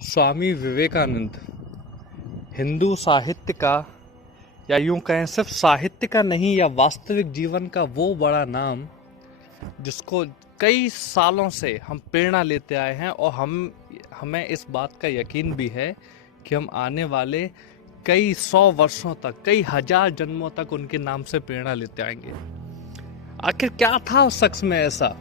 स्वामी विवेकानंद हिंदू साहित्य का, या यूं कहें सिर्फ साहित्य का नहीं, या वास्तविक जीवन का वो बड़ा नाम जिसको कई सालों से हम प्रेरणा लेते आए हैं। और हमें इस बात का यकीन भी है कि हम आने वाले कई 100 वर्षों तक, कई हजार जन्मों तक उनके नाम से प्रेरणा लेते आएंगे। आखिर क्या था उस शख्स में ऐसा?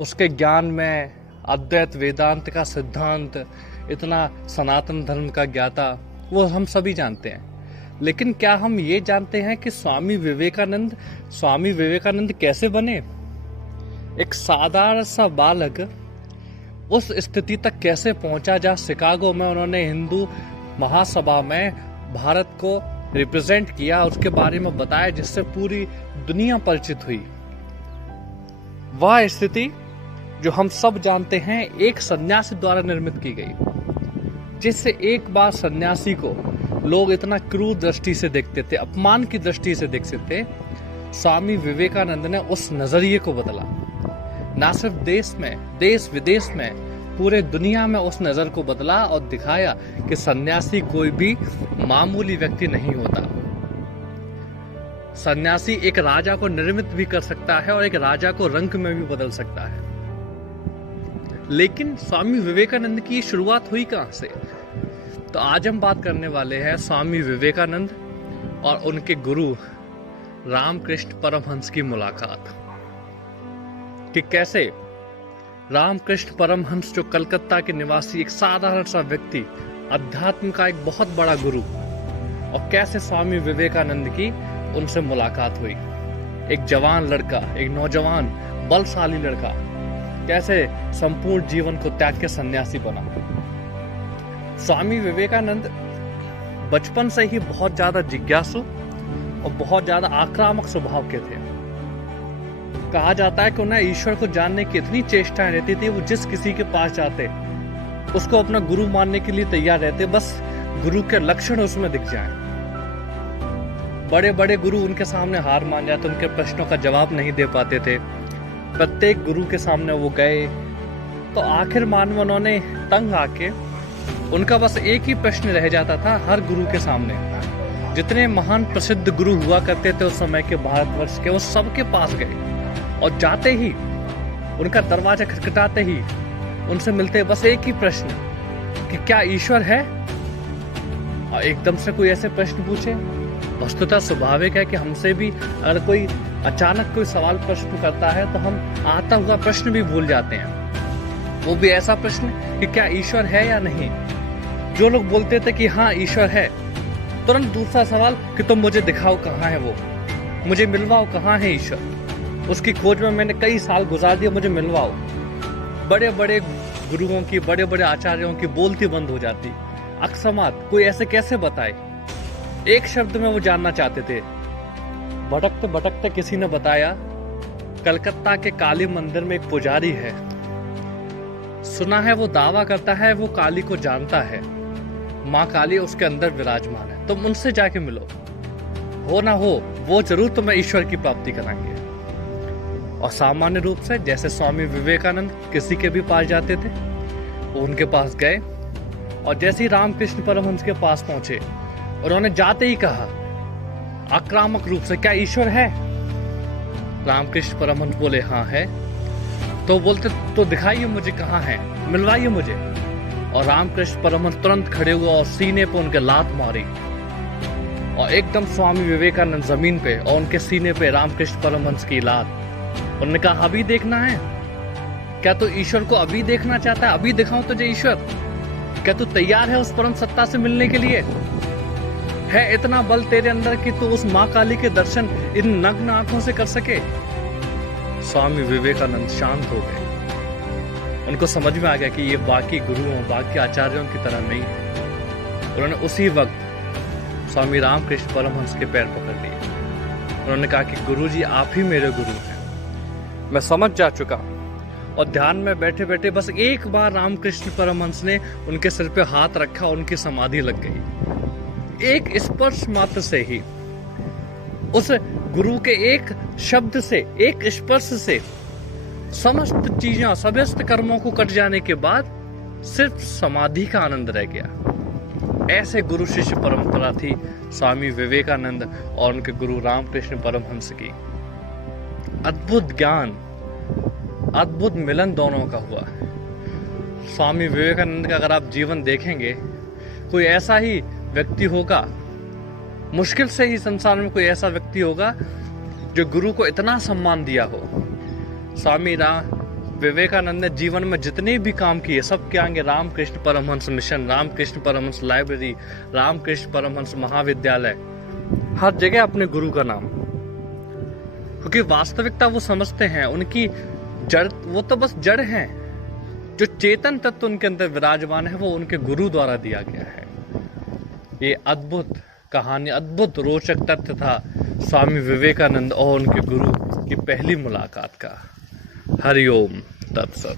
उसके ज्ञान में अद्वैत वेदांत का सिद्धांत, इतना सनातन धर्म का ज्ञाता, वो हम सभी जानते हैं। लेकिन क्या हम ये जानते हैं कि स्वामी विवेकानंद कैसे बने? एक साधारण सा बालक उस स्थिति तक कैसे पहुंचा जहां शिकागो में उन्होंने हिंदू महासभा में भारत को रिप्रेजेंट किया, उसके बारे में बताया, जिससे पूरी दुनिया परिचित हुई। वह स्थिति जो हम सब जानते हैं एक सन्यासी द्वारा निर्मित की गई, जिससे एक बार सन्यासी को लोग इतना क्रूर दृष्टि से देखते थे, अपमान की दृष्टि से देखते थे। स्वामी विवेकानंद ने उस नजरिए को बदला। ना सिर्फ देश विदेश में, पूरे दुनिया में उस नजर को बदला और दिखाया कि सन्यासी कोई भी मामूली व्यक्ति नहीं होता। सन्यासी एक राजा को निर्मित भी कर सकता है और एक राजा को रंग में भी बदल सकता है। लेकिन स्वामी विवेकानंद की शुरुआत हुई कहां से? तो आज हम बात करने वाले हैं स्वामी विवेकानंद और उनके गुरु रामकृष्ण परमहंस की मुलाकात, कि कैसे रामकृष्ण परमहंस, जो कलकत्ता के निवासी एक साधारण सा व्यक्ति, अध्यात्म का एक बहुत बड़ा गुरु, और कैसे स्वामी विवेकानंद की उनसे मुलाकात हुई। एक जवान लड़का, एक नौजवान बलशाली लड़का कैसे संपूर्ण जीवन को त्याग के सन्यासी बना। स्वामी विवेकानंद बचपन से ही बहुत ज्यादा जिज्ञासु और बहुत ज्यादा आक्रामक स्वभाव के थे। कहा जाता है कि उन्हें ईश्वर को जानने की इतनी चेष्टाएं रहती थी, वो जिस किसी के पास जाते उसको अपना गुरु मानने के लिए तैयार रहते, बस गुरु के लक्षण उसमें दिख जाएं। बड़े बड़े गुरु उनके सामने हार मान जाते, उनके प्रश्नों का जवाब नहीं दे पाते थे। प्रत्येक गुरु के सामने वो गए तो आखिर मानव उन्होंने तंग आके, उनका बस एक ही प्रश्न रह जाता था हर गुरु के सामने। जितने महान प्रसिद्ध गुरु हुआ करते थे उस समय के भारतवर्ष के, वो सबके पास गए और जाते ही, उनका दरवाजा खटखटाते ही उनसे मिलते बस एक ही प्रश्न कि क्या ईश्वर है? और एकदम से कोई ऐसे प्रश्न पूछे, वस्तुतः स्वाभाविक है कि हमसे भी अगर कोई अचानक कोई सवाल प्रश्न करता है तो हम आता हुआ प्रश्न भी भूल जाते हैं। वो भी ऐसा प्रश्न कि क्या ईश्वर है या नहीं। जो लोग बोलते थे कि हाँ ईश्वर है, तुरंत दूसरा सवाल कि तुम मुझे दिखाओ कहाँ है वो, मुझे मिलवाओ कहाँ है ईश्वर। उसकी खोज में मैंने कई साल गुजार दिए, मुझे मिलवाओ। बड़े बड़े गुरुओं की, बड़े बड़े आचार्यों की बोलती बंद हो जाती। अकस्मात कोई ऐसे कैसे बताए? एक शब्द में वो जानना चाहते थे। भटकते भटकते किसी ने बताया, कलकत्ता के काली मंदिर में एक पुजारी है, सुना है वो दावा करता है वो काली को जानता है, माँ काली उसके अंदर विराजमान है, तुम उनसे जाके मिलो, हो ना हो वो जरूर तुम्हें ईश्वर की प्राप्ति कराएंगे। और सामान्य रूप से जैसे स्वामी विवेकानंद किसी के भी पास जाते थे, वो उनके पास गए, और जैसे ही रामकृष्ण परमहंस के पास पहुंचे, उन्होंने जाते ही कहा आक्रामक रूप से, क्या ईश्वर है? रामकृष्ण परमहंस बोले हाँ है। तो बोलते तो दिखाइए मुझे कहाँ है, मिलवाइए मुझे। और रामकृष्ण परमहंस तुरंत खड़े हुए और सीने पे उनके लात मारी, और एकदम स्वामी विवेकानंद जमीन पे और उनके सीने पे रामकृष्ण परमहंस की लात। उन्होंने कहा अभी देखना है क्या? तो ईश्वर को अभी देखना चाहता है? अभी दिखाऊं तुझे ईश्वर? क्या तू तैयार है उस परम सत्ता से मिलने के लिए? है इतना बल तेरे अंदर कि तू उस माँ काली के दर्शन इन नग्न आंखों से कर सके? स्वामी विवेकानंद शांत हो गए। उनको समझ में आ गया कि ये बाकी गुरुओं, बाकी आचार्यों की तरह नहीं है। उन्होंने उसी वक्त स्वामी रामकृष्ण परमहंस के पैर पकड़ लिए। उन्होंने कहा कि गुरुजी आप ही मेरे गुरु हैं, मैं समझ जा चुका। और ध्यान में बैठे बैठे बस एक बार रामकृष्ण परमहंस ने उनके सिर पे हाथ रखा, उनकी समाधि लग गई। एक स्पर्श मात्र से ही, उस गुरु के एक शब्द से, एक स्पर्श से समस्त चीजें, समस्त कर्मों को कट जाने के बाद सिर्फ समाधि का आनंद रह गया। ऐसे गुरु शिष्य परंपरा थी स्वामी विवेकानंद और उनके गुरु रामकृष्ण परमहंस की। अद्भुत ज्ञान, अद्भुत मिलन दोनों का हुआ। स्वामी विवेकानंद का अगर आप जीवन देखेंगे, कोई ऐसा ही व्यक्ति होगा, मुश्किल से ही संसार में कोई ऐसा व्यक्ति होगा जो गुरु को इतना सम्मान दिया हो। स्वामी विवेकानंद ने जीवन में जितने भी काम किए सब के आगे रामकृष्ण परमहंस मिशन, रामकृष्ण परमहंस लाइब्रेरी, रामकृष्ण परमहंस महाविद्यालय, हर जगह अपने गुरु का नाम। क्योंकि वास्तविकता वो समझते हैं, उनकी जड़, वो तो बस जड़ हैं। जो चेतन तत्व उनके अंदर विराजमान है वो उनके गुरु द्वारा दिया गया है। ये अद्भुत कहानी, अद्भुत रोचक तथ्य था स्वामी विवेकानंद और उनके गुरु की पहली मुलाकात का। हरिओम तत्सत।